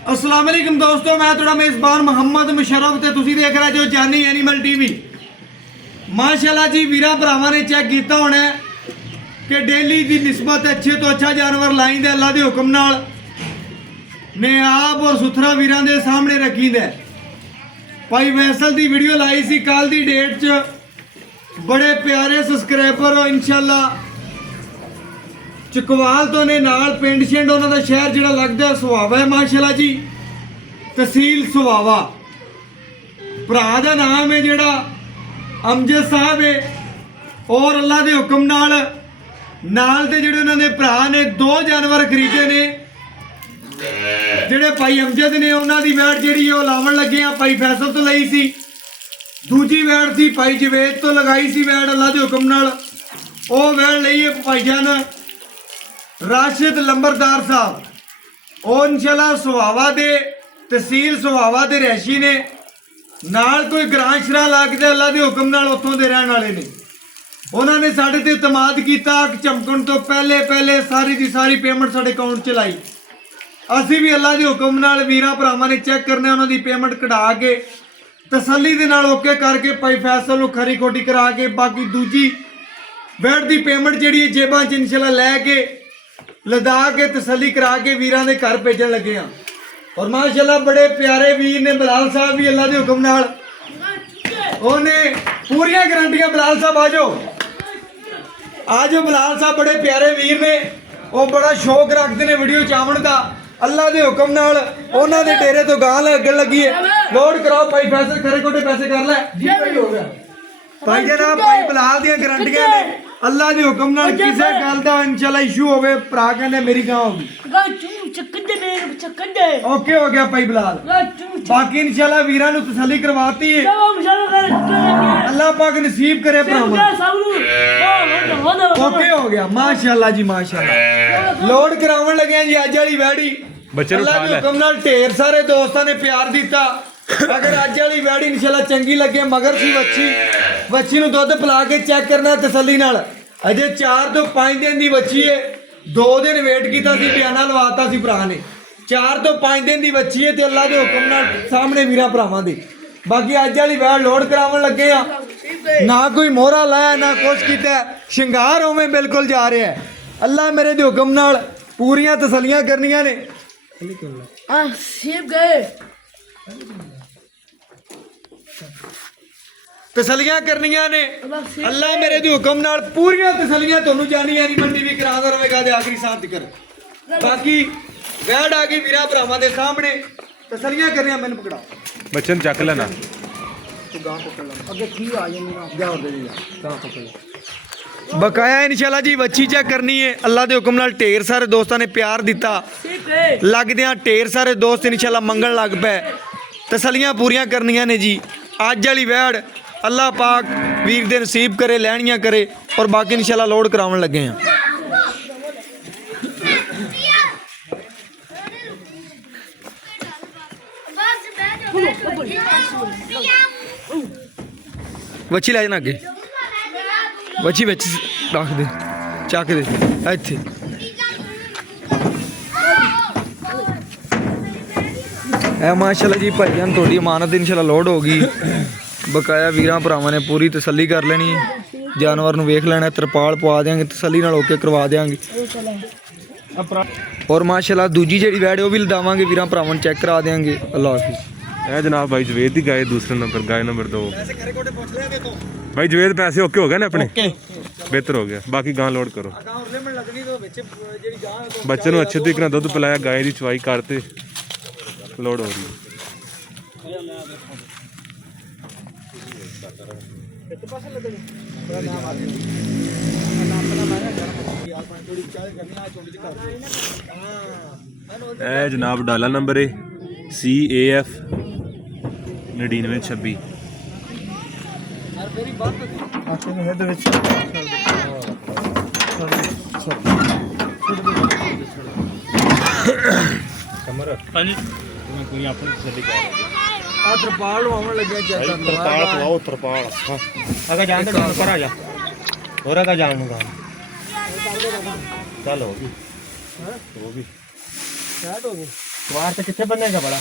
अस्सलाम वालेकुम दोस्तों, मैं थोड़ा मेज़बान मोहम्मद मुशर्रफ ते तुसी देख रहे जो जानी एनिमल टीवी। माशाल्लाह जी वीरा भरावां ने चेक किया होना कि डेली की निस्बत अच्छे तो अच्छा जानवर लाइंदे अल्लाह के हुक्म नाल ने आप और सुथरा वीरां दे सामने रखींदा। भाई वैसल की वीडियो लाई सी कल की डेट च बड़े प्यारे सबसक्राइबर इंशाल्लाह चकवाल तो ने नाल पिंड छिंड उन्हों का शहर जो लगता है सुहावा है। माशाल्लाह जी तहसील सुहावा, भरा का नाम है जोड़ा अमजद साहब है और अल्लाह के हुक्म नाल ते जिहड़े उन्होंने भरा ने दो जानवर खरीदे ने जिहड़े भाई अमजद ने उन्हों की वैट जी लावन लगे हैं भाई फैसल तो लई सी, दूजी वैट थी भाई जवेद तो लगाई सी वैट अल्लाह के हुक्म नाल वो वैट लई है भाईजान राशिद लंबरदार साहब और इंशाल्लाह सुहावा दे तहसील सुहावा दे रैशी ने नाल कोई ग्रां शरा लगते अल्लाह के हुक्म नाल उत्थों दे रहने वाले ने। उन्होंने साढ़े ते इतमाद किया चमकण तो पहले सारी की सारी पेमेंट साढ़े अकाउंट च लाई। असी भी अल्लाह के हुक्म नाल वीरां भरावां ने चेक करने उन्होंने पेमेंट कढ़ा के तसल्ली दे नाल ओके करके भाई फैसल नूं खरी खोटी करा के बाकी दूजी बैठ की पेमेंट जिहड़ी जेबां च इंशाल्लाह लैके लदा के तसल्ली करा के वीरां दे घर भेजन लगे हैं। और माशाल्लाह बड़े प्यारे वीर ने बिलाल साहब भी अल्लाह के हुक्म नाल उन्हें पूरियां गारंटियां। बिलाल साहब आजो बिलाल साहब बड़े प्यारे वीर ने वो बड़ा शौक रखते हैं वीडियो चावन का। अल्लाह के हुक्म नाल उन्हां दे डेरे तो गां लगन लगी है। लोड कराओ भाई पैसे खरे खोटे पैसे कर लै हो गया भाई जनाब। भाई बिलाल दी गारंटियां ने अल्लाह के हुक्म नाल किसी गल का इंशाल्लाह इशू होवे भरा कहने मेरी गां होगी ओके हो गया भाई बिलाल। बाकी इंशाल्लाह वीरां नूं तसल्ली करवाती है अल्लाह पाक नसीब करे भरावां। ओके हो गया माशाल्लाह जी माशाल्लाह। लोड करावन लगे जी अज वाली वैड़ी अल्लाह के हुक्म नाल ढेर सारे दोस्तां ने प्यार दिता। अगर अज वाली वैड़ी इंशाल्लाह चंगी लगे मगर सी बच्ची नूं दुध पिला के चेक करना तसल्ली नाल। अजे 4 तो 5 दिन की बच्ची है, 2 दिन वेट किया बयाना लवाता सी भरा ने। 4 तो 5 दिन की बच्ची है तो अल्लाह के हुक्म नाल सामने वीरां भरावां दे। बाकी अज वाली वैट लोड करावन लगे आ ना कोई मोहरा लाया ना कुछ किया शिंगार उवें बिल्कुल जा रहा है। अल्लाह मेरे दे हुक्म नाल पूरियां तसल्लियां करनियां ने तसलियां करनियां ने। अल्लाह मेरे दे हुक्म नाल पूरियां तसलियां तुहानू जानी एनिमल टीवी करांदा रहेगा ते आखिरी सांस तक। बाकी वैड आ गई वीरां भरावां दे सामने तसलियां करनियां। मैनू पकड़ा बच्चन चक लेना तू गां पकड़ ला अगे की आ जानी जा और दे गां पकड़ ला। बकाया इंशाल्लाह जी बच्ची चेक करनी है। अल्लाह के हुक्म नाल ढेर सारे दोस्तों ने प्यार दिता लगदियां ढेर सारे दोस्त इंशाल्लाह मंगण लग पे तसलियां पूरियां करनियां ने जी। अज वाली वैड अल्लाह पाक वीर दे नसीब करे लैनियां करे और बाकी इंशाल्लाह लोड करावन लगे हैं। बच्ची लै जाना अगे बच्ची बिच रख दे चक दे इत्थे माशाल्लाह जी भाईजान थोड़ी अमानत इंशाल्लाह लोड होगी। बकाया वीरां भरावां ने पूरी तसल्ली कर लेनी जानवर नूं वेख लेना तरपाल पवा देंगे तसल्ली नाल ओके करवा देंगे। और माशाल्लाह दूजी जी वैड वो भी लदावांगे वीरां भरावां चेक करा देंगे। अल्लाह हाफिज़। है जनाब भाई जवेद की गाय दूसरे नंबर गाय नंबर 2 भाई जवेद पैसे ओके हो गए ना अपने बेहतर हो गया। बाकी गां लोड करो बच्चे नूं अच्छे तरीके नाल दुध पिलाया गाय की चवाई करते लोड हो रही है। जनाब डाला नंबर है CAF 9926। तरपाल लवावन लगे तरपाल पवाओ तरपाल अगर जान तो कर आ जा और अगर जान चल होगी सेट हो गई ਸਵਾਰ ਤੇ ਕਿੱਥੇ ਬੰਨੇਗਾ ਬੜਾ